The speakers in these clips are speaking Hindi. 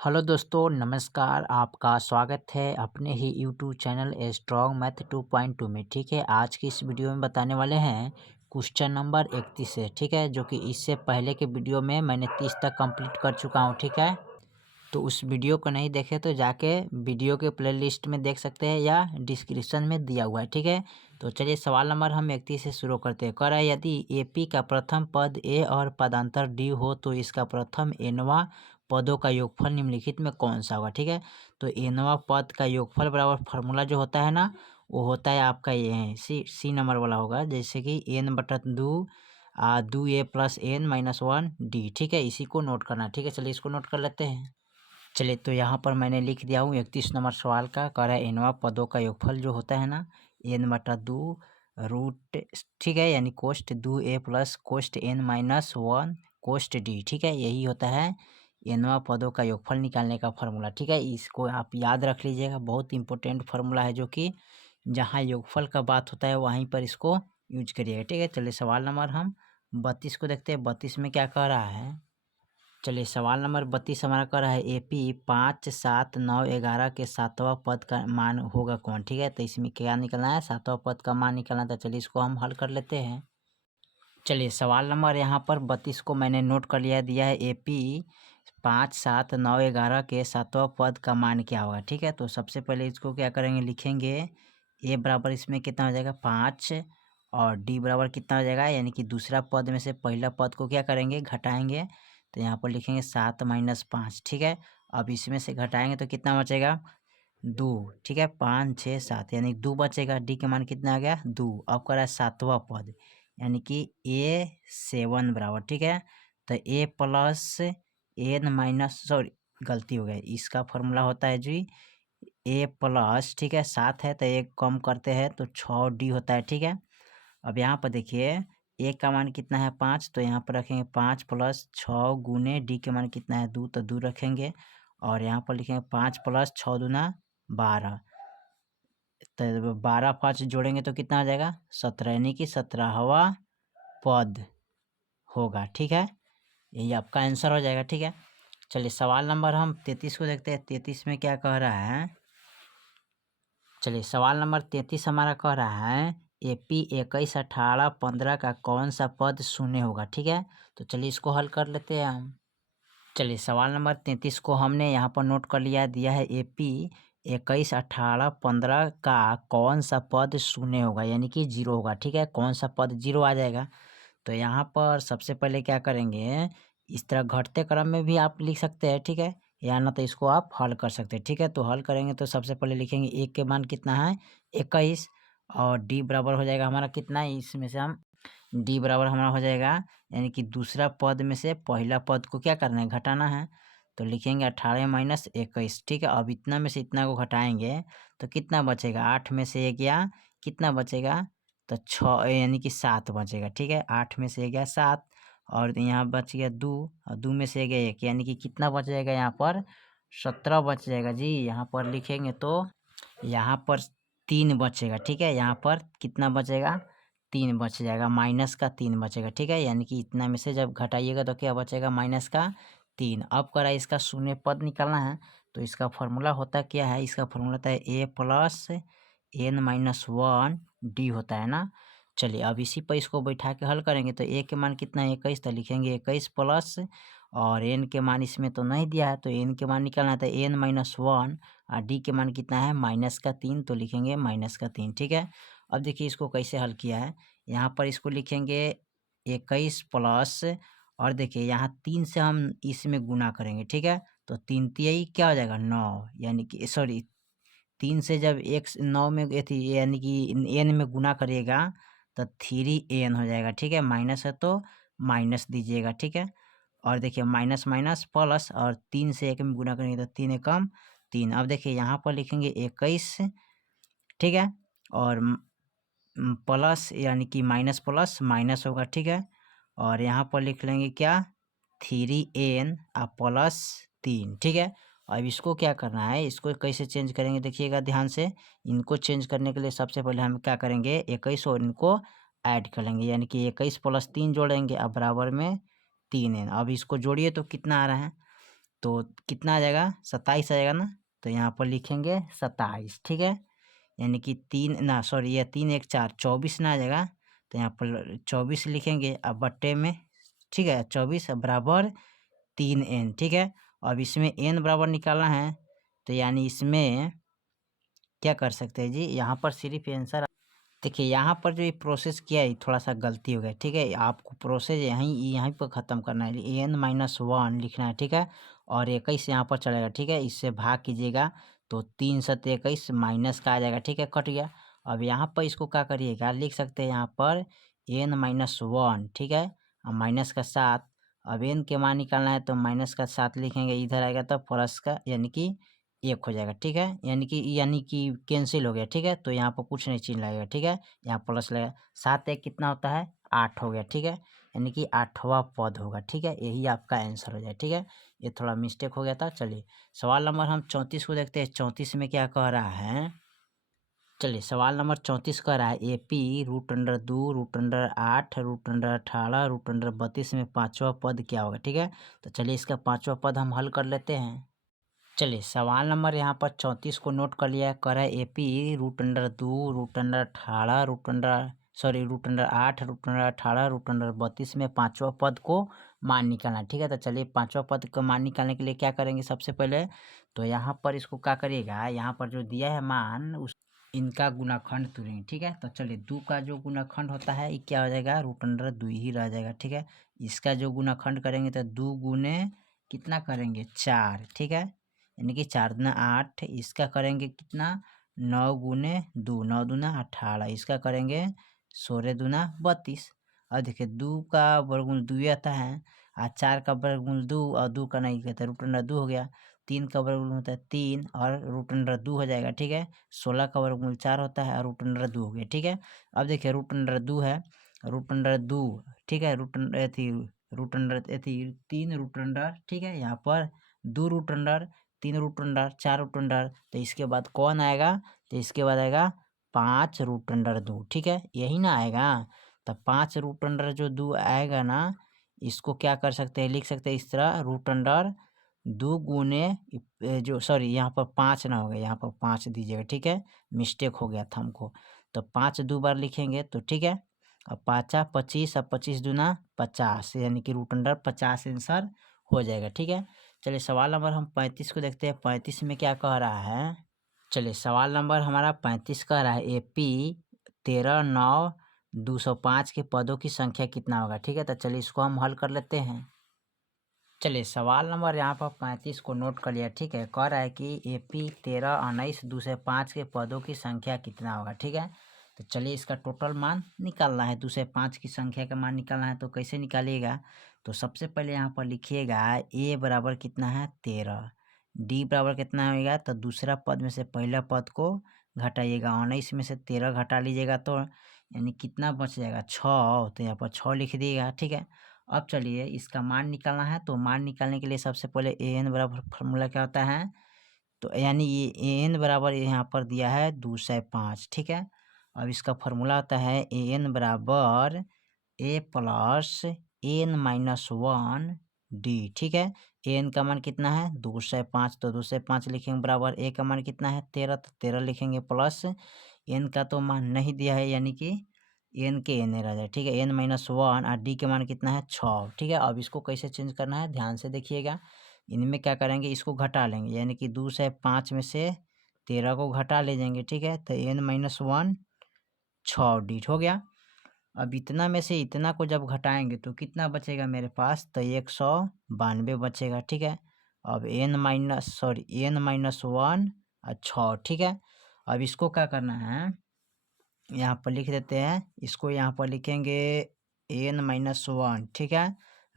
हेलो दोस्तों, नमस्कार। आपका स्वागत है अपने ही YouTube channel A strong math 2.2 में। ठीक है, आज की इस वीडियो में बताने वाले हैं क्वेश्चन नंबर 31 है। ठीक है, जो कि इससे पहले के वीडियो में मैंने 30 तक कंप्लीट कर चुका हूँ। ठीक है, तो उस वीडियो को नहीं देखे तो जाके वीडियो के प्लेलिस्ट में देख सकते हैं या डिस्क्रिप्शन में दिया हुआ है। ठीक है, तो चलिए सवाल नंबर हम 31 से शुरू करते हैं। कह रहा है यदि एपी का प्रथम पद ए और पदांतर डी हो तो इसका प्रथम एनवा पदों का योगफल निम्नलिखित में कौन सा होगा। ठीक है, तो एनवा पद का योगफल बराबर फार्मूला जो होता है ना, वो होता है आपका ये सी नंबर वाला होगा। जैसे कि एन बटा दो A plus N minus one D. ठीक है, इसी को नोट करना। ठीक है, चलिए इसको नोट कर लेते हैं। चलिए, तो यहाँ पर मैंने लिख दिया हूँ 31 नंबर सवाल का। कह रहा है एनवा पदों का योगफल जो होता है ना, एन बटा दो रूट, ठीक है, यानी कोष्ट दो ए प्लस कोष्ट एन माइनस वन कोष्ट डी। ठीक है, यही होता है एनवा पदों का योगफल निकालने का फार्मूला। ठीक है, इसको आप याद रख लीजिएगा, बहुत इंपॉर्टेंट फार्मूला है, जो कि जहाँ योगफल का बात होता है वहीं पर इसको यूज करिएगा। ठीक है, चलिए सवाल नंबर हम 32 को देखते हैं। 32 में क्या कह रहा है, चलिए सवाल नंबर 32 हमारा कर रहा है एपी 5, 7, 9, 11 के सातवां पद का मान होगा कौन। ठीक है, तो इसमें क्या निकलना है, सातवां पद का मान निकलना था। चलिए इसको हम हल कर लेते हैं। चलिए सवाल नंबर यहाँ पर 32 को मैंने नोट कर लिया, दिया है एपी 5, 7, 9, 11 के सातवां पद का मान क्या होगा। ठीक है, तो सबसे पहले इसको क्या करेंगे, लिखेंगे ए बराबर इसमें कितना हो जाएगा 5 और डी बराबर कितना हो जाएगा, यानी कि दूसरा पद में से पहला पद को क्या करेंगे, घटाएंगे। तो यहाँ पर लिखेंगे 7 माइनस 5। ठीक है, अब इसमें से घटाएंगे तो कितना बचेगा 2। ठीक है, 5, 6, 7 यानी 2 बचेगा। डी के मान कितना आ गया 2। अब कर रहा है सातवां पद, यानी कि ए 7 बराबर। ठीक है, तो ए प्लस एन माइनस, सॉरी गलती हो गई, इसका फॉर्मूला होता है जी ए प्लस, ठीक है 7 है तो एक कम करते हैं तो 6 डी होता है। ठीक है, अब यहाँ पर देखिए ए का मान कितना है 5, तो यहाँ पर रखेंगे 5 प्लस 6 गुने डी के मान कितना है 2, तो 2 रखेंगे। और यहाँ पर लिखेंगे 5 प्लस 6 दूना 12, तो 12 5 जोड़ेंगे तो कितना आ जाएगा 17, यानी कि 17वां पद होगा। ठीक है, यही आपका आंसर हो जाएगा। ठीक है, चलिए सवाल नंबर हम 33 को देखते हैं। 33 में क्या कह रहा है, चलिए सवाल नंबर 33 हमारा कह रहा है एपी 21, 18, 15 का कौन सा पद शून्य होगा। ठीक है, तो चलिए इसको हल कर लेते हैं हम। चलिए सवाल नंबर 33 को हमने यहाँ पर नोट कर लिया, दिया है एपी 21, 18, 15 का कौन सा पद शून्य होगा, यानी कि जीरो होगा। ठीक है, कौन सा पद जीरो आ जाएगा, तो यहाँ पर सबसे पहले क्या करेंगे, इस तरह घटते क्रम में भी आप लिख सकते हैं। ठीक है, या ना तो इसको आप हल कर सकते हैं। ठीक है, तो हल करेंगे तो सबसे पहले लिखेंगे एक के मान कितना है 21 और डी बराबर हो जाएगा हमारा कितना है, इसमें से हम डी बराबर हमारा हो जाएगा, यानी कि दूसरा पद में से पहला पद को क्या करना है, घटाना है। तो लिखेंगे 18 माइनस 21। ठीक है, अब इतना में से इतना को घटाएंगे तो कितना बचेगा, 8 में से 1 गया, कितना बचेगा तो 6, यानी कि 7 बचेगा। ठीक है, 8 में से 1 गया 7 और यहाँ बच गया 2 और 2 में से 1 गया 1, यानी कि कितना बच जाएगा यहाँ पर 17 बच जाएगा जी। यहाँ पर लिखेंगे तो यहाँ पर 3 बचेगा। ठीक है, यहाँ पर कितना बचेगा 3 बच जाएगा, माइनस का 3 बचेगा। ठीक है, यानी कि इतना में से जब घटाइएगा तो क्या बचेगा माइनस का 3। अब करा इसका शून्य पद निकालना है, तो इसका फॉर्मूला होता क्या है, इसका फॉर्मूला होता है A plus N minus one D होता है ना। चलिए अब इसी पर इसको बैठा के हल करेंगे, तो ए के मान कितना है 21, तो लिखेंगे 21 प्लस, और एन के मान इसमें तो नहीं दिया है तो एन के मान निकालना था एन माइनस वन, और डी के मान कितना है माइनस का 3, तो लिखेंगे माइनस का 3। ठीक है, अब देखिए इसको कैसे हल किया है, यहाँ पर इसको लिखेंगे 21 प्लस, और देखिए यहाँ 3 से हम इसमें गुना करेंगे। ठीक है, तो 3 तिहाई क्या हो जाएगा 9, यानी कि सॉरी 3 से जब एक 9 में यानी कि एन में गुना करिएगा तो 3n हो जाएगा। ठीक है, माइनस है तो माइनस दीजिएगा। ठीक है, और देखिए माइनस माइनस प्लस, और 3 से 1 में गुना करेंगे तो 3 एकम 3। अब देखिए यहाँ पर लिखेंगे 21, ठीक है, और प्लस यानी कि माइनस प्लस माइनस होगा। ठीक है, और यहाँ पर लिख लेंगे क्या 3n प्लस 3। ठीक है, अब इसको क्या करना है, इसको कैसे चेंज करेंगे देखिएगा ध्यान से। इनको चेंज करने के लिए सबसे पहले हम क्या करेंगे 21 और इनको ऐड कर लेंगे, यानी कि 21 प्लस 3 जोड़ेंगे अब बराबर में 3n। अब इसको जोड़िए तो कितना आ रहा है तो कितना आ जाएगा 27 आ जाएगा ना। तो यहाँ पर लिखेंगे 27, ठीक है। यानी कि 3 ना सॉरी ये 3 1 4 24 ना आ जाएगा। तो यहाँ पर 24 लिखेंगे अब बट्टे में, ठीक है। 24 बराबर 3n, ठीक है। अब इसमें n बराबर निकालना है, तो यानी इसमें क्या कर सकते हैं जी, यहाँ पर सिर्फ आंसर देखिए। यहाँ पर जो ये प्रोसेस किया है थोड़ा सा गलती हो गया, ठीक है। आपको प्रोसेस यहीं यहीं पर ख़त्म करना है, n-1 लिखना है, ठीक है। और 21 यहाँ पर चलेगा, ठीक है। इससे भाग कीजिएगा तो 3 7 21 माइनस का आ जाएगा, ठीक है, कट गया। अब यहाँ पर इसको क्या करिएगा, लिख सकते हैं यहाँ पर n-1, ठीक है, और माइनस का 7। अब n के मान निकालना है तो माइनस का 7 लिखेंगे, इधर आएगा तो प्लस का यानी कि 1 हो जाएगा, ठीक है। यानी कि कैंसिल हो गया, ठीक है। तो यहाँ पर कुछ नहीं चिन्ह लगेगा, ठीक है। यहाँ प्लस लगेगा, 7 1 कितना होता है 8 हो गया, ठीक है। यानी कि 8वां पद होगा, ठीक है। यही आपका आंसर हो जाए, ठीक है। ये थोड़ा मिस्टेक हो गया था। चलिए सवाल नंबर हम 34 को देखते हैं। 34 में क्या कह रहा है, चलिए सवाल नंबर 34 कह रहा है AP √2 √8 √18 √32 में 5वां पद क्या होगा, ठीक है। तो चलिए इसका 5वां पद हम हल कर लेते हैं। चलिए सवाल नंबर यहाँ पर 34 को नोट कर लिया है। कर है AP √2 √18 √8 √18 √32 में 5वां पद को मान निकालना है, ठीक है। तो चलिए 5वां पद को मान निकालने के लिए क्या करेंगे, सबसे पहले तो यहाँ पर इसको क्या करिएगा, यहाँ पर जो दिया है मान उस इनका गुणाखंड तुरेंगे, ठीक है। तो चलिए 2 का जो गुणाखंड होता है ये क्या हो जाएगा, √2 ही रह जाएगा, ठीक है। इसका जो गुणाखंड करेंगे तो 2 गुने कितना करेंगे 4, ठीक है। यानी कि 4 दूना 8, इसका करेंगे कितना 9 गुने 2, 9 दूना 18, इसका करेंगे 16 दूना 32। और देखिए 2 का वर्गमूल 2 आता है, और 4 का वर्गमूल 2, और 2 का नहीं कहते √2 हो गया। 3 का वर्गमूल होता है 3 और √2 हो जाएगा, ठीक है। 16 का वर्गमूल 4 होता है और √2 हो गया, ठीक है। अब देखिए √2 है, √2, ठीक है। √2 3 √2, ठीक है। यहाँ पर 2 √2, 3 √2, 4 √2, तो इसके बाद कौन आएगा, तो इसके बाद आएगा 5 √2, ठीक है। यही ना आएगा। तो 5 √2 आएगा ना, इसको क्या कर सकते हैं, लिख सकते हैं इस तरह √2 गुने जो सॉरी यहाँ पर 5 ना हो गया, यहाँ पर 5 दीजिएगा, ठीक है। मिस्टेक हो गया था हमको। तो 5 2 बार लिखेंगे तो ठीक है। अब 5 25, अब 25 दूना 50, यानी कि √50 आंसर हो जाएगा, ठीक है। चलिए सवाल नंबर हम 35 को देखते हैं। 35 में क्या कह रहा है, चलिए सवाल नंबर हमारा 35 कह रहा है AP 13 9 205 के पदों की संख्या कितना होगा, ठीक है। तो चलिए इसको हम हल कर लेते हैं। चलिए सवाल नंबर यहाँ पर 35 को नोट कर लिया, ठीक है। कह रहा है कि AP 13 19 205 के पदों की संख्या कितना होगा, ठीक है। तो चलिए इसका टोटल मान निकालना है, 205 की संख्या का मान निकालना है। तो कैसे निकालिएगा, तो सबसे पहले यहाँ पर लिखिएगा A बराबर कितना है 13, D बराबर कितना होगा, तो दूसरा पद में से पहला पद को घटाइएगा, 19 में से 13 घटा लीजिएगा तो यानी कितना बच जाएगा 6, तो यहाँ पर 6 लिख दिएगा, ठीक है। अब चलिए इसका मान निकालना है। तो मान निकालने के लिए सबसे पहले an बराबर फार्मूला क्या होता है, तो यानी ये an बराबर यहाँ पर दिया है 205, ठीक है। अब इसका फार्मूला होता है an बराबर a प्लस n-1 d, ठीक है। an का मान कितना है 205, तो 205 लिखेंगे बराबर a का मान कितना है 13, तो 13 लिखेंगे प्लस n का तो मान नहीं दिया है, यानी कि एन के एन रह जाए, ठीक है। n-1 और डी के मान कितना है 6, ठीक है। अब इसको कैसे चेंज करना है ध्यान से देखिएगा। इनमें क्या करेंगे, इसको घटा लेंगे, यानी कि 205 में से 13 को घटा ले जाएंगे, ठीक है। तो n-1 6 डी हो गया। अब इतना में से इतना को जब घटाएंगे तो कितना बचेगा मेरे पास, तो 192 बचेगा, ठीक है। अब n-1 और 6, ठीक है। अब इसको क्या करना है, यहाँ पर लिख देते हैं, इसको यहाँ पर लिखेंगे n-1, ठीक है।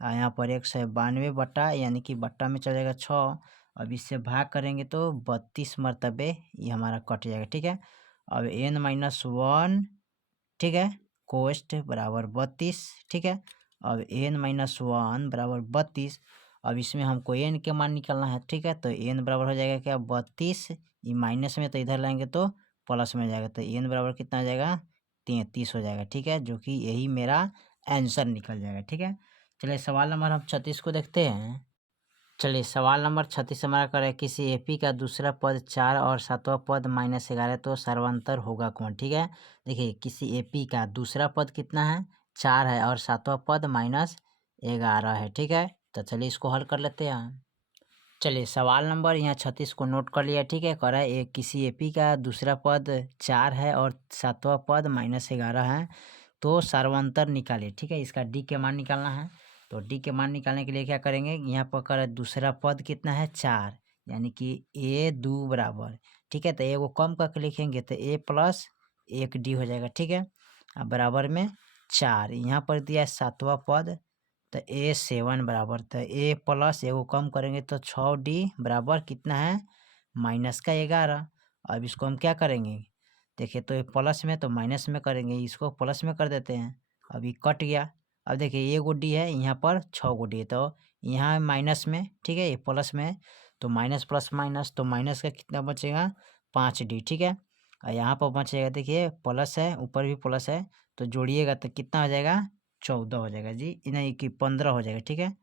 यहाँ पर 192 बटा, यानी कि बट्टा में चलेगा 6। अब इससे भाग करेंगे तो 32 मरतबे ये हमारा कट जाएगा, ठीक है। अब n-1, ठीक है, कोष्ट बराबर 32, ठीक है। अब n-1 बराबर 32। अब इसमें हमको n के मान निकालना है, ठीक है। तो n बराबर हो जाएगा क्या 32, ये माइनस में तो इधर लाएंगे तो प्लस में जाएगा, तो n बराबर कितना हो जाएगा 33 हो जाएगा, ठीक है। जो कि यही मेरा आंसर निकल जाएगा, ठीक है। चलिए सवाल नंबर हम 36 को देखते हैं। चलिए सवाल नंबर 36 हमारा करें, किसी एपी का दूसरा पद 4 और सातवां पद -11 तो सर्वांतर होगा कौन। ठीक है, देखिए किसी एपी का दूसरा पद कितना है, 4 है, और सातवां पद -11 है। ठीक है, तो चलिए इसको हल कर लेते हैं। चलिए सवाल नंबर यहाँ 36 को नोट कर लिया। ठीक है, कह रहा है एक किसी एपी का दूसरा पद 4 है और सातवां पद -11 है, तो सर्वांतर निकालिए। ठीक है, इसका डी के मान निकालना है। तो डी के मान निकालने के लिए क्या करेंगे, यहाँ पर कर दूसरा पद कितना है 4, यानी कि ए दो बराबर। ठीक है, तो ए को कम करके लिखेंगे तो ए प्लस 1 डी हो जाएगा। ठीक है, अब बराबर में 4, यहाँ पर दिया है सातवां पद, तो ए 7 बराबर, तो ए प्लस ए को कम करेंगे तो 6 डी बराबर कितना है -11। अब इसको हम क्या करेंगे, देखिए तो ये प्लस में तो माइनस में करेंगे, इसको प्लस में कर देते हैं। अभी कट गया। अब देखिए ये गो डी है, यहाँ पर 6 डी है, तो यहाँ माइनस में। ठीक है, ये प्लस में, तो माइनस प्लस माइनस, तो माइनस का कितना बचेगा 5 डी। ठीक है, और यहाँ पर बचेगा, देखिए प्लस है, ऊपर भी प्लस है, तो जोड़िएगा तो कितना हो जाएगा 14 हो जाएगा जी, नहीं कि 15 हो जाएगा। ठीक है,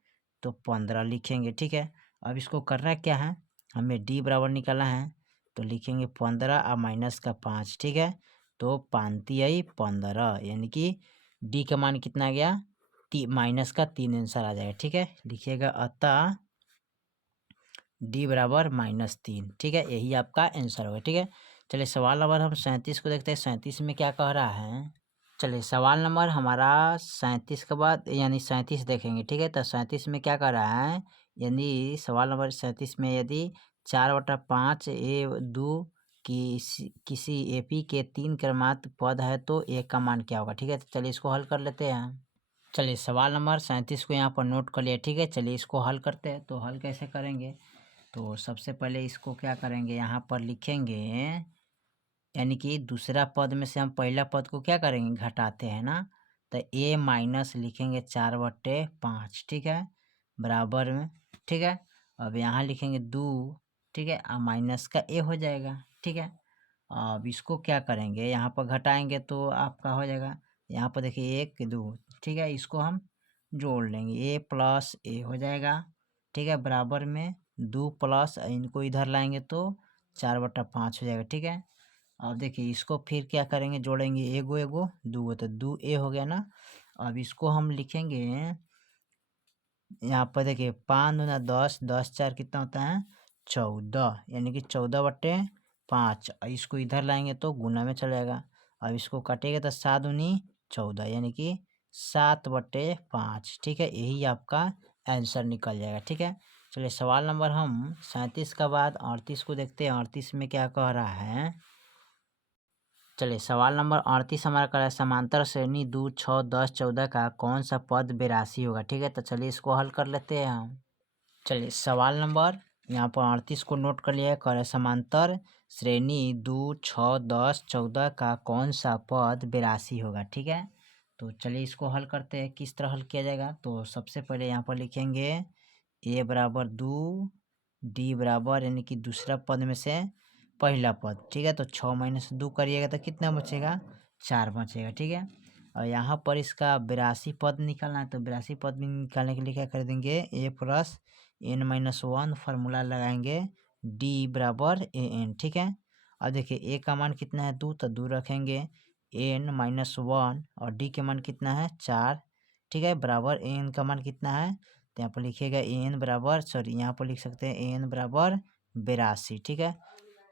तो 15 लिखेंगे। ठीक है, अब इसको करना क्या है, हमें डी बराबर निकालना है, तो लिखेंगे 15 और माइनस का 5। ठीक है, तो 5 15, यानी कि डी का मान कितना आ गया माइनस का 3 आंसर आ जाएगा। ठीक है, लिखिएगा अतः डी बराबर -3। ठीक है, यही आपका आंसर होगा। ठीक है, चलिए सवाल नंबर हम 37 को देखते हैं, 37 में क्या कह रहा है। चलिए सवाल नंबर हमारा 37 के बाद यानी 37 देखेंगे। ठीक है, तो 37 में क्या कर रहा है, यानी सवाल नंबर 37 में यदि 4/5 A2 किसी एपी के 3 क्रमांक पद है तो ए का मान क्या होगा। ठीक है, तो चलिए इसको हल कर लेते हैं। चलिए सवाल नंबर 37 को यहाँ पर नोट कर लिया। ठीक है, चलिए इसको हल करते हैं। तो हल कैसे करेंगे, तो सबसे पहले इसको क्या करेंगे, यहाँ पर लिखेंगे, यानी कि दूसरा पद में से हम पहला पद को क्या करेंगे घटाते हैं ना, तो ए माइनस लिखेंगे 4/5। ठीक है, बराबर में। ठीक है, अब यहाँ लिखेंगे 2। ठीक है, और माइनस का ए हो जाएगा। ठीक है, अब इसको क्या करेंगे, यहाँ पर घटाएंगे तो आपका हो जाएगा, यहाँ पर देखिए 1 2। ठीक है, इसको हम जोड़ लेंगे, ए प्लस ए हो जाएगा। ठीक है, बराबर में 2 प्लस इनको इधर लाएंगे तो 4/5 हो जाएगा। ठीक है, अब देखिए इसको फिर क्या करेंगे, जोड़ेंगे एगो एगो दूगो, तो 2 ए हो गया ना। अब इसको हम लिखेंगे, यहाँ पर देखिए 5 दूना 10, 10 4 कितना होता है 14, यानी कि 14/5। इसको इधर लाएंगे तो गुना में चला जाएगा। अब इसको काटेंगे तो 7 दूनी 14, यानी कि 7/5। ठीक है, यही आपका आंसर निकल जाएगा। ठीक है, चलिए सवाल नंबर हम 37 का बाद 38 को देखते हैं। 38 में क्या कह रहा है, चलिए सवाल नंबर 38 हमारा कर रहा है, समांतर श्रेणी 2 6 10 14 का कौन सा पद 82 होगा। ठीक है, तो चलिए इसको हल कर लेते हैं हम। चलिए सवाल नंबर यहाँ पर 38 को नोट कर लिया है, कर समांतर श्रेणी 2 6 10 14 का कौन सा पद 82 होगा। ठीक है, तो चलिए इसको हल करते हैं, किस तरह हल किया जाएगा। तो सबसे पहले यहाँ पर लिखेंगे ए बराबर 2, डी बराबर यानी कि दूसरा पद में से पहला पद। ठीक है, तो 6 - 2 करिएगा तो कितना बचेगा 4 बचेगा। ठीक है, और यहाँ पर इसका 82 पद निकालना है, तो 82 पद भी निकालने के लिए क्या कर देंगे, ए प्लस n-1 फार्मूला लगाएंगे, डी बराबर ए एन। ठीक है, अब देखिए ए का मान कितना है 2, तो 2 रखेंगे, n-1 और डी के मान कितना है 4। ठीक है, बराबर ए एन का मान कितना है, तो यहाँ पर लिखिएगा ए एन बराबर, सॉरी यहाँ पर लिख सकते हैं ए एन बराबर 82। ठीक है,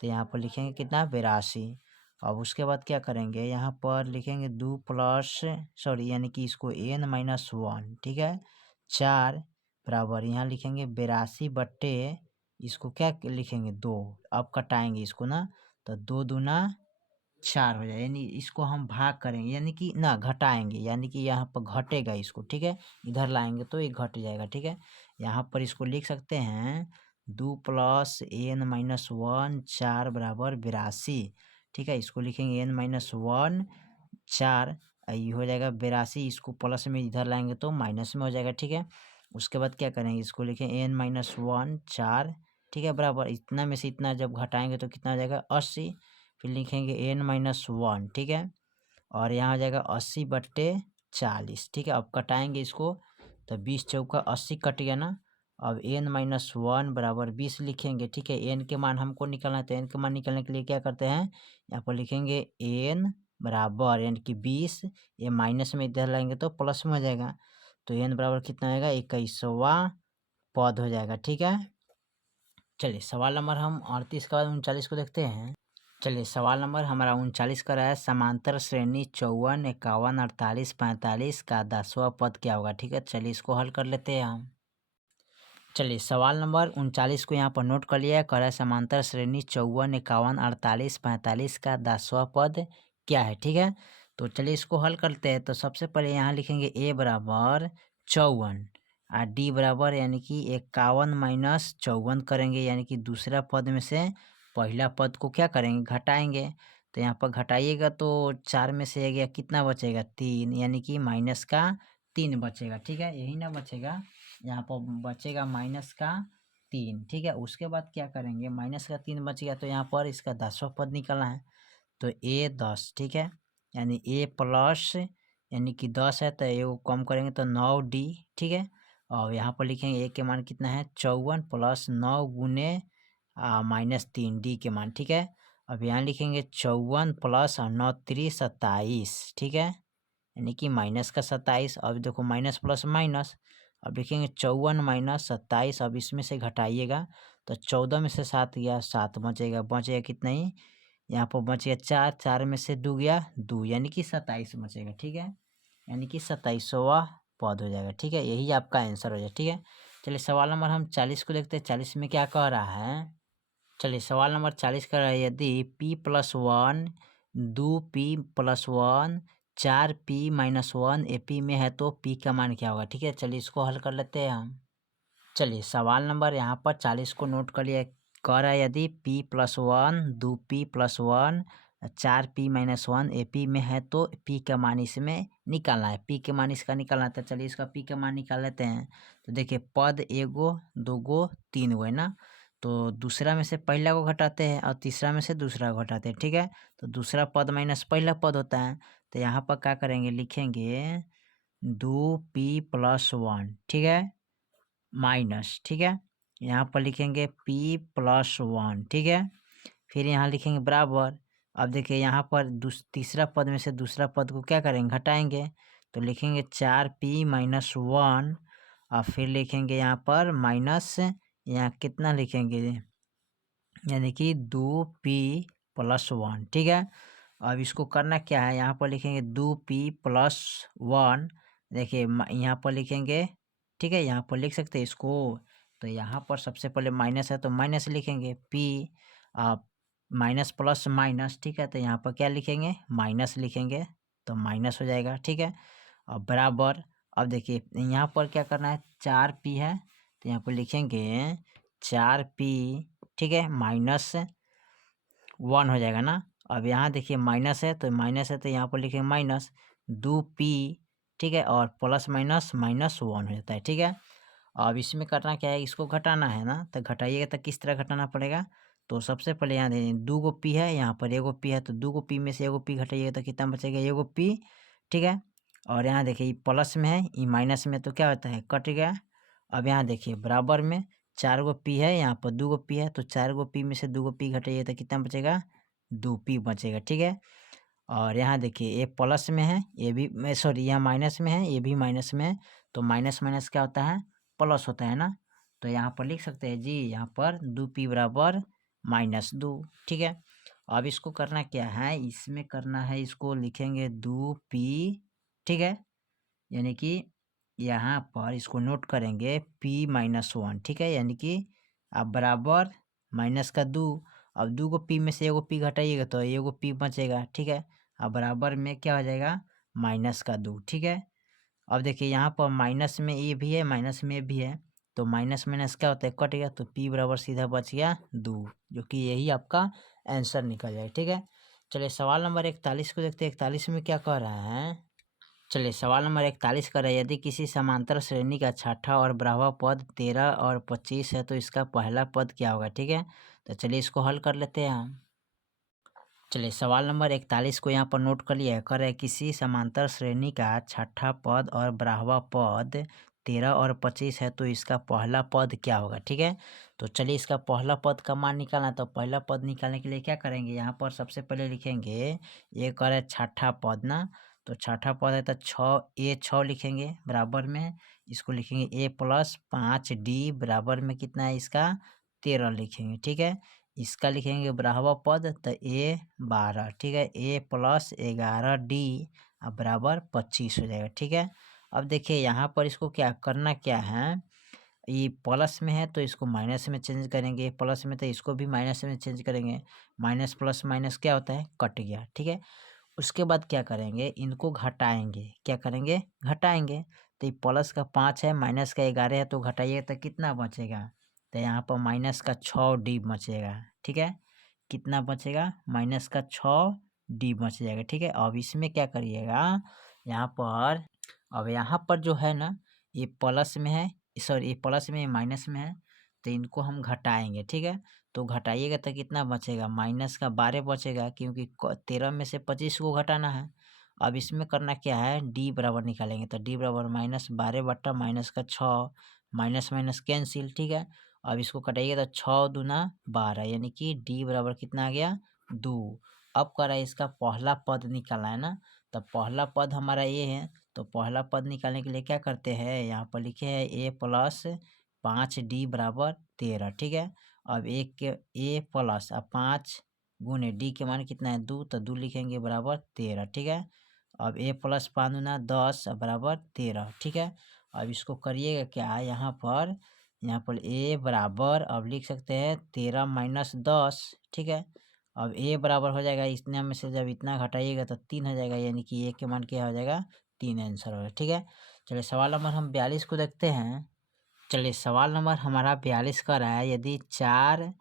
तो यहाँ पर लिखेंगे कितना 82। अब उसके बाद क्या करेंगे, यहाँ पर लिखेंगे 2 प्लस सॉरी यानी कि इसको n-1। ठीक है, 4 बराबर यहाँ लिखेंगे 82/, इसको क्या लिखेंगे 2। अब कटाएंगे इसको ना, तो 2 दूना 4 हो जाए, यानी इसको हम भाग करेंगे, यानी कि ना घटाएंगे, यानी कि यहाँ पर घटेगा इसको। ठीक है, इधर लाएंगे तो ये घट जाएगा। ठीक है, यहाँ पर इसको लिख सकते हैं 2 प्लस n-1 4 बराबर 82। ठीक है, इसको लिखेंगे n-1 4, ये हो जाएगा 82, इसको प्लस में इधर लाएंगे तो माइनस में हो जाएगा। ठीक है, उसके बाद क्या करेंगे, इसको लिखेंगे n-1 4। ठीक है, बराबर इतना में से इतना जब घटाएंगे तो कितना हो जाएगा 80, फिर लिखेंगे n-1। ठीक है, और यहाँ हो जाएगा 80/40। ठीक है, अब कटाएंगे इसको, तो 20 चौका 80 कट गया ना। अब n-1 बराबर 20 लिखेंगे, ठीक है। n के मान हमको निकालना है, तो n के मान निकालने के लिए क्या करते हैं, यहाँ पर लिखेंगे n बराबर यानी कि 20, ये माइनस में इधर लाएंगे तो प्लस में हो जाएगा, तो n बराबर कितना आएगा, 21वां पद हो जाएगा, ठीक है। चलिए सवाल नंबर हम 38 के बाद 39 को देखते हैं। चलिए सवाल नंबर हमारा 39 का रहा है, समांतर श्रेणी 54, 51, 48, 45 का 10वां पद क्या होगा, ठीक है। चलिए इसको हल कर लेते हैं हम। चलिए सवाल नंबर 39 को यहाँ पर नोट कर लिया है, कह रहा है समांतर श्रेणी 54, 51, 48, 45 का 10वां पद क्या है, ठीक है। तो चलिए इसको हल करते हैं। तो सबसे पहले यहाँ लिखेंगे a बराबर 54 और d बराबर यानी कि 51 माइनस 54 करेंगे, यानी कि दूसरा पद में से पहला पद को क्या करेंगे, घटाएंगे। तो यहाँ पर घटाइएगा तो 4 में से आ गया, कितना बचेगा, 3, यानी कि माइनस का 3 बचेगा, ठीक है। यही ना बचेगा, यहाँ पर बचेगा माइनस का 3, ठीक है। उसके बाद क्या करेंगे, माइनस का 3 बच गया तो यहाँ पर इसका 10वां पद निकालना है, तो a 10, ठीक है। यानी a प्लस यानी कि 10 है तो a को कम करेंगे तो 9d, ठीक है। और यहाँ पर लिखेंगे a के मान कितना है, 54 प्लस 9 गुने माइनस 3d के मान, ठीक है। अब यहाँ लिखेंगे 54 प्लस 9 3 27, ठीक है, यानी कि माइनस का 27। अब देखो माइनस प्लस माइनस, अब लिखेंगे 54 माइनस 27, अब इसमें से घटाइएगा तो 14 में से 7 गया, 7 बचेगा कितना ही, यहाँ पर बच गया 4, 4 में से 2 गया 2, यानी कि 27 बचेगा, ठीक है। यानी कि 27वां पद हो जाएगा, ठीक है। यही आपका आंसर हो जाएगा, ठीक है। चलिए सवाल नंबर हम 40 को देखते हैं। 40 में क्या कह रहा है, चलिए सवाल नंबर 40 कह रहा है, यदि p+1 2p+1 4p-1 AP में है तो p का मान क्या होगा, ठीक है। चलिए इसको हल कर लेते हैं हम। चलिए सवाल नंबर यहाँ पर 40 को नोट कर लिया, कह रहा है यदि p+1 2p+1 4p-1 AP में है तो p का मान इसमें निकालना है, p के मान इसका निकालना है। तो चलिए इसका p का मान निकाल लेते हैं। तो देखिए पद एगो दूगो तीन गो है ना, तो दूसरा में से पहला को घटाते हैं और तीसरा में से दूसरा को घटाते हैं, ठीक है। तो दूसरा पद माइनस पहला पद होता है, तो यहाँ पर क्या करेंगे, लिखेंगे 2p+1, ठीक है, माइनस, ठीक है। यहाँ पर लिखेंगे p+1, ठीक है। फिर यहाँ लिखेंगे बराबर। अब देखिए यहाँ पर तीसरा पद में से दूसरा पद को क्या करेंगे, घटाएंगे, तो लिखेंगे 4p-1 और फिर लिखेंगे यहाँ पर माइनस, यहाँ कितना लिखेंगे, यानी कि 2p+1, ठीक है। अब इसको करना क्या है, यहाँ पर लिखेंगे 2p+1, देखिए यहाँ पर लिखेंगे, ठीक है, यहाँ पर लिख सकते हैं इसको। तो यहाँ पर सबसे पहले माइनस है तो माइनस लिखेंगे p, माइनस प्लस माइनस, ठीक है, तो यहाँ पर क्या लिखेंगे, माइनस लिखेंगे, तो माइनस हो जाएगा, ठीक है। अब बराबर, अब देखिए यहाँ पर क्या करना है, 4p है तो यहाँ पर लिखेंगे 4p, ठीक है, -1 हो जाएगा ना। अब यहाँ देखिए माइनस है तो यहाँ पर लिखेंगे माइनस 2p, ठीक है, और प्लस माइनस -1 हो जाता है, ठीक है। अब इसमें करना क्या है, इसको घटाना है ना, तो घटाइएगा तो किस तरह घटाना पड़ेगा, तो सबसे पहले यहाँ देखिए 2 गो p है, यहाँ पर एगो p है, तो 2 गो p में से एगो p घटाइएगा तो कितना बचेगा, एगो p, ठीक है। और यहाँ देखिए प्लस में है, ये माइनस में, तो क्या होता है, कट गया। अब यहाँ देखिए बराबर में 4 गो p है, यहाँ पर 2 गो p है, तो 4 गो p में से 2 गो p घटाइए तो कितना बचेगा, 2p बचेगा, ठीक है। और यहाँ देखिए ये प्लस में है, ये भी सॉरी यहाँ माइनस में है, ये भी माइनस में है, तो माइनस माइनस क्या होता है, प्लस होता है ना। तो यहाँ पर लिख सकते हैं जी, यहाँ पर 2p बराबर -2, ठीक है। अब इसको करना क्या है, इसमें करना है, इसको लिखेंगे 2p, ठीक है, यानी कि यहाँ पर इसको नोट करेंगे p-1, ठीक है, यानी कि अब बराबर माइनस का 2, अब 2 को p में से एगो p घटाइएगा तो एगो p बचेगा, ठीक है। अब बराबर में क्या हो जाएगा, माइनस का 2, ठीक है। अब देखिए यहाँ पर माइनस में ए भी है, माइनस में भी है, तो माइनस माइनस क्या होता है, कट गया, तो p बराबर सीधा बच गया 2, जो कि यही आपका आंसर निकल जाएगा, ठीक है। चलिए सवाल नंबर 41 को देखते हैं। 41 में क्या कह रहा है, चलिए सवाल नंबर 41 कर रहा है, यदि किसी समांतर श्रेणी का छठा और बारहवां पद 13 और 25 है तो इसका पहला पद क्या होगा, ठीक है। तो चलिए इसको हल कर लेते हैं हम। चलिए सवाल नंबर 41 को यहाँ पर नोट कर लिया है, कर है किसी समांतर श्रेणी का छठा पद और बारहवां पद 13 और 25 है तो इसका पहला पद क्या होगा, ठीक है। तो चलिए इसका पहला पद का मान निकालना है, तो पहला पद निकालने के लिए क्या करेंगे, यहाँ पर सबसे पहले लिखेंगे ये करे छठा पद ना, तो छठा पद है तो 6 लिखेंगे बराबर में, इसको लिखेंगे a प्लस 5d बराबर में कितना है इसका 13 लिखेंगे, ठीक है। इसका लिखेंगे बराबर पद तो a 12, ठीक है, a प्लस 11d अब बराबर 25 हो जाएगा, ठीक है। अब देखिए यहाँ पर इसको क्या करना क्या है, ये प्लस में है तो इसको माइनस में चेंज करेंगे, प्लस में तो इसको भी माइनस में चेंज करेंगे, माइनस प्लस माइनस क्या होता है कट गया, ठीक है। उसके बाद क्या करेंगे, इनको घटाएंगे, क्या करेंगे घटाएंगे, तो ये प्लस का 5 है माइनस का 11 है तो घटाइए तो कितना बचेगा, तो यहाँ पर माइनस का 6d बचेगा, ठीक है। कितना बचेगा, माइनस का 6d बच जाएगा, ठीक है। अब इसमें क्या करिएगा, यहाँ पर अब यहाँ पर जो है ना ये प्लस में है, सॉरी ये प्लस में माइनस में है, तो इनको हम घटाएंगे, ठीक है। तो घटाइएगा तो कितना बचेगा, माइनस का 12 बचेगा क्योंकि 13 में से 25 को घटाना है। अब इसमें करना क्या है, डी बराबर निकालेंगे, तो डी बराबर -12 बट्टा माइनस का 6, माइनस माइनस कैंसिल, ठीक है। अब इसको कटाइएगा तो 6 दूना 12 यानी कि डी बराबर कितना आ गया 2। अब करा इसका पहला पद निकालना है ना, तो पहला पद हमारा ये है, तो पहला पद निकालने के लिए क्या करते हैं, यहाँ पर लिखे हैं a प्लस 5d बराबर 13, ठीक है। अब एक के a प्लस अब 5 गुने d के मान कितना है 2, तो 2 लिखेंगे बराबर 13, ठीक है। अब a प्लस 5 दूना 10 बराबर 13, ठीक है। अब इसको करिएगा क्या, यहाँ पर a बराबर अब लिख सकते हैं 13 माइनस 10, ठीक है। अब a बराबर हो जाएगा, इतना में से जब इतना घटाइएगा तो 3 हो जाएगा, यानी कि a के मान क्या हो जाएगा 3 आंसर होगा, ठीक है। चलिए सवाल नंबर हम 42 को देखते हैं। चलिए सवाल नंबर हमारा 42 का रहा है, यदि 4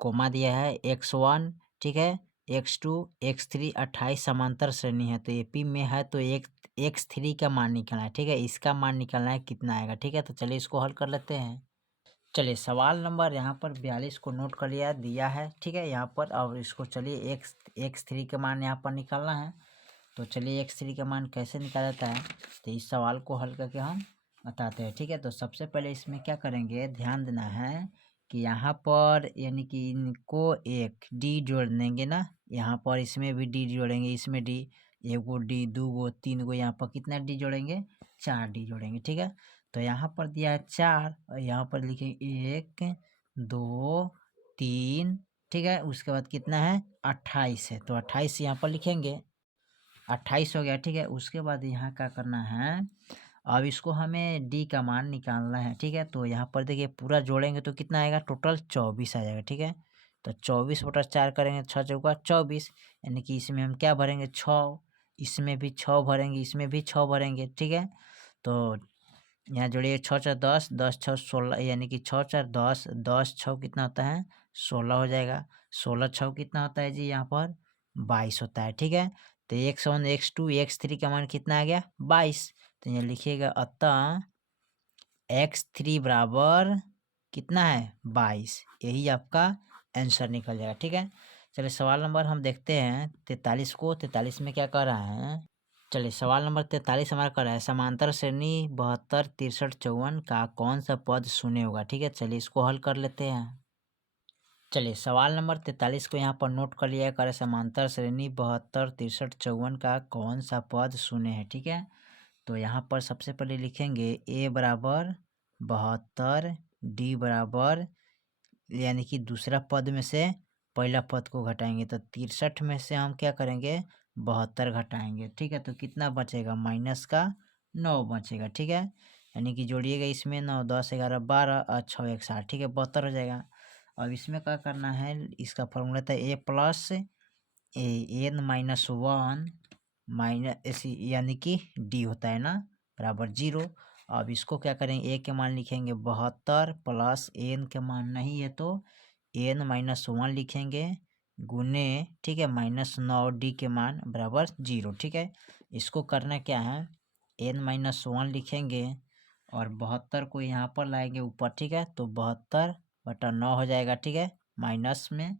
कोमा दिया है x1, ठीक है, x2 x3 28 समांतर श्रेणी है, तो एपी में है तो एक x3 का मान निकालना है, ठीक है। इसका मान निकालना है कितना आएगा, ठीक है। तो चलिए इसको हल कर लेते हैं। चलिए सवाल नंबर यहाँ पर 42 को नोट कर लिया दिया है, ठीक है यहाँ पर। और इसको चलिए x3 का मान यहाँ पर निकालना है, तो चलिए x3 का मान कैसे निकाला जाता है, तो इस सवाल को हल करके हम बताते हैं, ठीक है। तो सबसे पहले इसमें क्या करेंगे, ध्यान देना है कि यहाँ पर यानी कि इनको एक डी जोड़ देंगे ना, यहाँ पर इसमें भी डी जोड़ेंगे, इसमें डी, एक गो डी, दो गो, तीन गो, यहाँ पर कितना डी जोड़ेंगे 4 डी जोड़ेंगे, ठीक है। तो यहाँ पर दिया है 4 और यहाँ पर लिखेंगे 1 2 3, ठीक है। उसके बाद कितना है 28 है, तो 28 यहाँ पर लिखेंगे, 28 हो गया, ठीक है। उसके बाद यहाँ क्या करना है, अब इसको हमें डी का मान निकालना है, ठीक है। तो यहाँ पर देखिए पूरा जोड़ेंगे तो कितना आएगा, टोटल 24 आ जाएगा, ठीक है। तो 24 बटा 4 करेंगे, 6 चौका 24, यानी कि इसमें हम क्या भरेंगे 6, इसमें भी 6 भरेंगे, इसमें भी 6 भरेंगे, ठीक है। तो यहाँ जोड़िए 6 4 10, 10 6 16, यानी कि 6 4 10, 10 6 कितना होता है 16 हो जाएगा, 16 6 कितना होता है जी यहाँ पर 22 होता है, ठीक है। तो x1 x2 x3 का मान कितना आ गया 22, तो यहाँ लिखिएगा अतः x3 बराबर कितना है 22, यही आपका आंसर निकल जाएगा, ठीक है। चलिए सवाल नंबर हम देखते हैं 43 को। 43 में क्या कह रहा है, चलिए सवाल नंबर 43 हमारा कर रहा है, समांतर श्रेणी 72 63 54 का कौन सा पद शून्य होगा, ठीक है। चलिए इसको हल कर लेते हैं। चलिए सवाल नंबर 43 को यहाँ पर नोट कर लिया करें, समांतर श्रेणी 72 63 54 का कौन सा पद शून्य है, ठीक है। तो यहाँ पर सबसे पहले लिखेंगे a बराबर 72, d बराबर यानी कि दूसरा पद में से पहला पद को घटाएंगे, तो 63 में से हम क्या करेंगे 72 घटाएंगे, ठीक है। तो कितना बचेगा माइनस का 9 बचेगा, ठीक है। यानी कि जोड़िएगा इसमें 9 10 11 12 और 6 1 7, ठीक है 72 हो जाएगा। अब इसमें क्या करना है, इसका फॉर्मूला था a plus n minus 1 minus यानी कि d होता है ना बराबर 0। अब इसको क्या करेंगे, a के मान लिखेंगे 72 प्लस n के मान नहीं है तो n माइनस 1 लिखेंगे गुने, ठीक है, -9d के मान बराबर 0, ठीक है। इसको करना क्या है, n माइनस 1 लिखेंगे और 72 को यहाँ पर लाएंगे ऊपर, ठीक है। तो 72 बटा 9 हो जाएगा, ठीक है, माइनस में,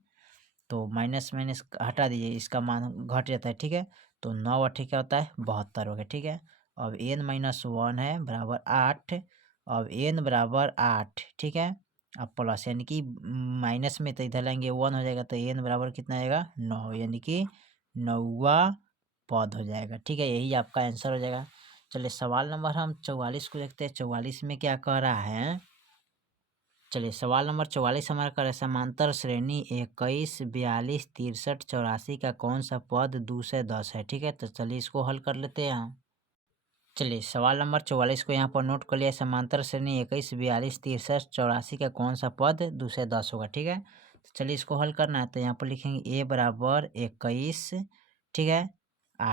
तो माइनस माइनस हटा दीजिए, इसका मान घट जाता है, ठीक है। तो 9 ठीक क्या होता है 72 हो गया, ठीक है। अब n माइनस 1 है बराबर 8, अब n बराबर 8, ठीक है। अब प्लस यानी कि माइनस में तो इधर लाएंगे 1 हो जाएगा, तो n बराबर कितना आएगा 9, यानी कि 9वां पद हो जाएगा, ठीक है। यही आपका आंसर हो जाएगा। चलिए सवाल नंबर हम 44 को देखते हैं। 44 में क्या कह रहा है, चलिए सवाल नंबर 44 हमारा कर रहा है, समांतर श्रेणी 21, 42, 63, 84 का कौन सा पद 2 से 10 है, ठीक है। तो चलिए इसको हल कर लेते हैं हम। चलिए सवाल नंबर 44 को यहाँ पर नोट कर लिया। समांतर श्रेणी 21, 42, 63, 84 का कौन सा पद 2 से 10 होगा, ठीक है। तो चलिए इसको हल करना है, तो यहाँ पर लिखेंगे a बराबर 21, ठीक है।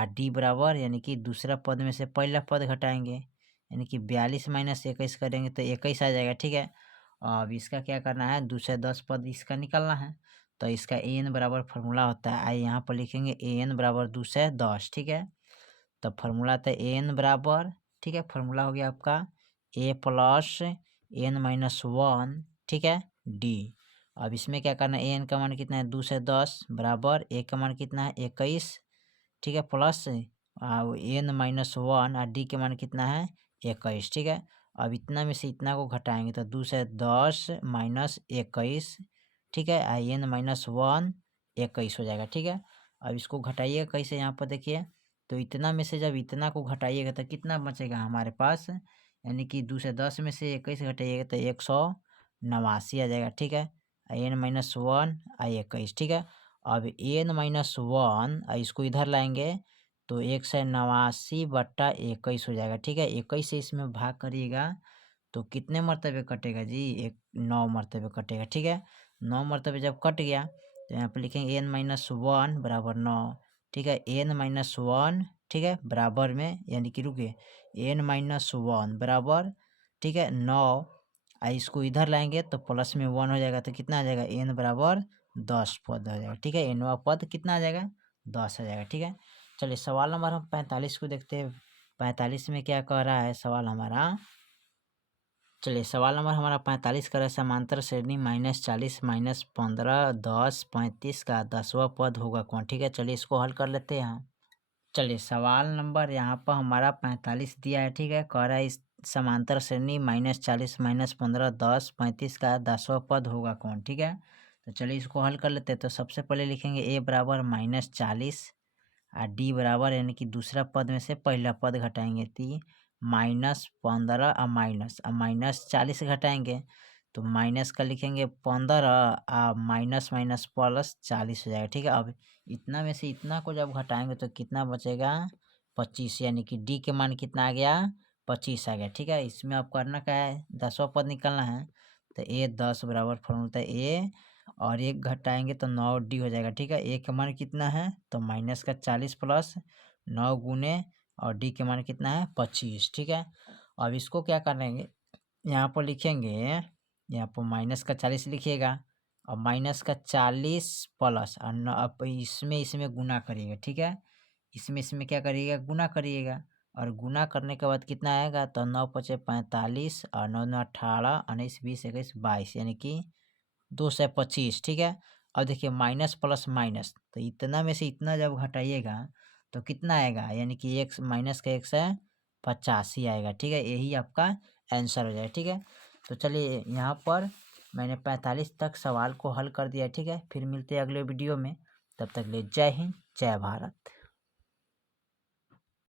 डी बराबर यानी कि दूसरा पद में से पहला पद घटाएंगे, यानी कि 42 माइनस 21 करेंगे तो 21 आ जाएगा, ठीक है। अब इसका क्या करना है, 2 से 10 पद इसका निकालना है, तो इसका an बराबर फार्मूला होता है, आई यहाँ पर लिखेंगे an बराबर 2 से 10, ठीक है। तो फार्मूला था an बराबर, ठीक है, फार्मूला हो गया आपका a प्लस n माइनस 1, ठीक है, डी। अब इसमें क्या करना है, an का मान कितना है 2 से 10 बराबर a का मान कितना है 21, ठीक है, प्लस n माइनस 1 और डी के मान कितना है 21, ठीक है। अब इतना में से इतना को घटाएंगे तो 2 से 10 माइनस 21, ठीक है, n माइनस 1 21 हो जाएगा, ठीक है। अब इसको घटाइएगा कैसे, यहाँ पर देखिए, तो इतना में से जब इतना को घटाइएगा तो कितना बचेगा हमारे पास, यानी कि 2 से 10 में से 21 घटाइएगा तो 189 आ जाएगा, ठीक है। n माइनस 1 21, ठीक है। अब n माइनस 1 इसको इधर लाएंगे तो 189/21 हो जाएगा, ठीक है। 21 से इसमें भाग करिएगा तो कितने मरतबे कटेगा जी, 9 मरतबे कटेगा, ठीक है। 9 मरतबे जब कट गया तो यहाँ पे लिखेंगे n माइनस 1 बराबर 9, ठीक है। n माइनस 1, ठीक है, बराबर में यानी कि रुकिए, n माइनस 1 बराबर, ठीक है, 9, इसको इधर लाएंगे तो प्लस में 1 हो जाएगा, तो कितना आ जाएगा n बराबर 10 पद हो जाएगा, ठीक है। nवां पद कितना आ जाएगा 10 आ जाएगा, ठीक है। चलिए सवाल नंबर हम 45 को देखते हैं। 45 में क्या कह रहा है सवाल हमारा, चलिए सवाल नंबर हमारा 45 का है, समांतर श्रेणी -40, -15, 10, 35 का 10वां पद होगा कौन, ठीक है। चलिए इसको हल कर लेते हैं हम। चलिए सवाल नंबर यहाँ पर हमारा 45 दिया है, ठीक है। कह रहा है इस समांतर श्रेणी -40, -15, 10, 35 का 10वां पद होगा कौन, ठीक है। तो चलिए इसको हल कर लेते हैं। तो सबसे पहले लिखेंगे a बराबर -40 और डी बराबर यानी कि दूसरा पद में से पहला पद घटाएंगे, तो -15 और माइनस 40 घटाएंगे तो माइनस का लिखेंगे 15 और माइनस माइनस प्लस 40 हो जाएगा, ठीक है। अब इतना में से इतना को जब घटाएंगे तो कितना बचेगा 25, यानी कि डी के मान कितना आ गया 25 आ गया, ठीक है। इसमें आप करना क्या है, 10वां पद निकालना है, तो a 10 बराबर फॉर्मूला a और 1 घटाएंगे तो 9 डी हो जाएगा, ठीक है। a का मान कितना है तो माइनस का 40 प्लस 9 गुने और डी के मान कितना है 25, ठीक है। अब इसको क्या करेंगे, यहाँ पर लिखेंगे, यहाँ पर माइनस का 40 लिखिएगा और माइनस का 40 प्लस और अब इसमें गुना करिएगा, ठीक है। इसमें क्या करिएगा गुना करिएगा और गुना करने के बाद कितना आएगा तो 9 पचे 45 और 9 9 18 19 20 21 22 यानी कि 225, ठीक है। अब देखिए माइनस प्लस माइनस, तो इतना में से इतना जब घटाइएगा तो कितना आएगा, यानी कि एक माइनस का 185 आएगा, ठीक है। यही आपका आंसर हो जाएगा, ठीक है। तो चलिए यहाँ पर मैंने 45 तक सवाल को हल कर दिया, ठीक है। फिर मिलते हैं अगले वीडियो में, तब तक ले जय हिंद जय भारत।